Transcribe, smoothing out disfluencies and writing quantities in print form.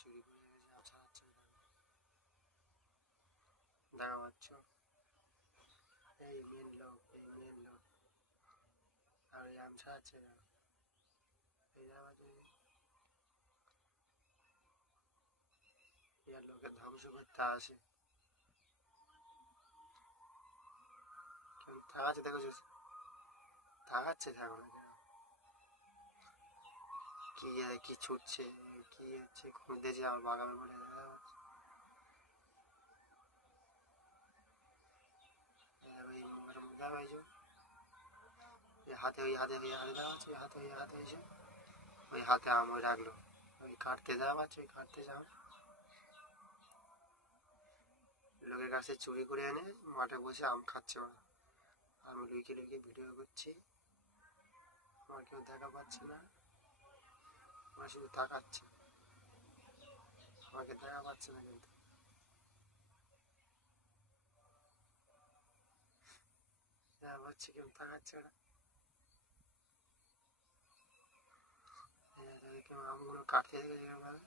চুরি করে গেছে, আম ছাড়াচ্ছে দেখা পাচ্ছ, এই মেন লোক, এই মেন লোক, আর এই আম ছাড়াচ্ছে এই ইয়ার লোকে ধ্বংস করতে আসে। কেউ থাকাচ্ছে, দেখো থাকাচ্ছে, থাকো না কি কি ছুটছে, কি হচ্ছে, খুঁজতেছে আমার বাগানে বলে হাতে ওই হাতে ওই হাতে দেওয়া আছে, হাতে ওই হাতে এসে ওই হাতে আম ওই রাখলো, ওই কাটতে যাওয়া পাচ্ছে, ওই কাটতে যাওয়া লোকের কাছে চুরি করে এনে মাঠে বসে আম খাচ্ছে ওরা। আমি লুকিয়ে লুকিয়ে ভিডিও করছি, আমার কেউ দেখা পাচ্ছে না, ওরা শুধু তাকাচ্ছে, আমাকে দেখা পাচ্ছে না, কিন্তু দেখা পাচ্ছে কেউ তাকাচ্ছে ওরা। কেউ আমগুলো কাটতে দেখে যেরকম ভাবে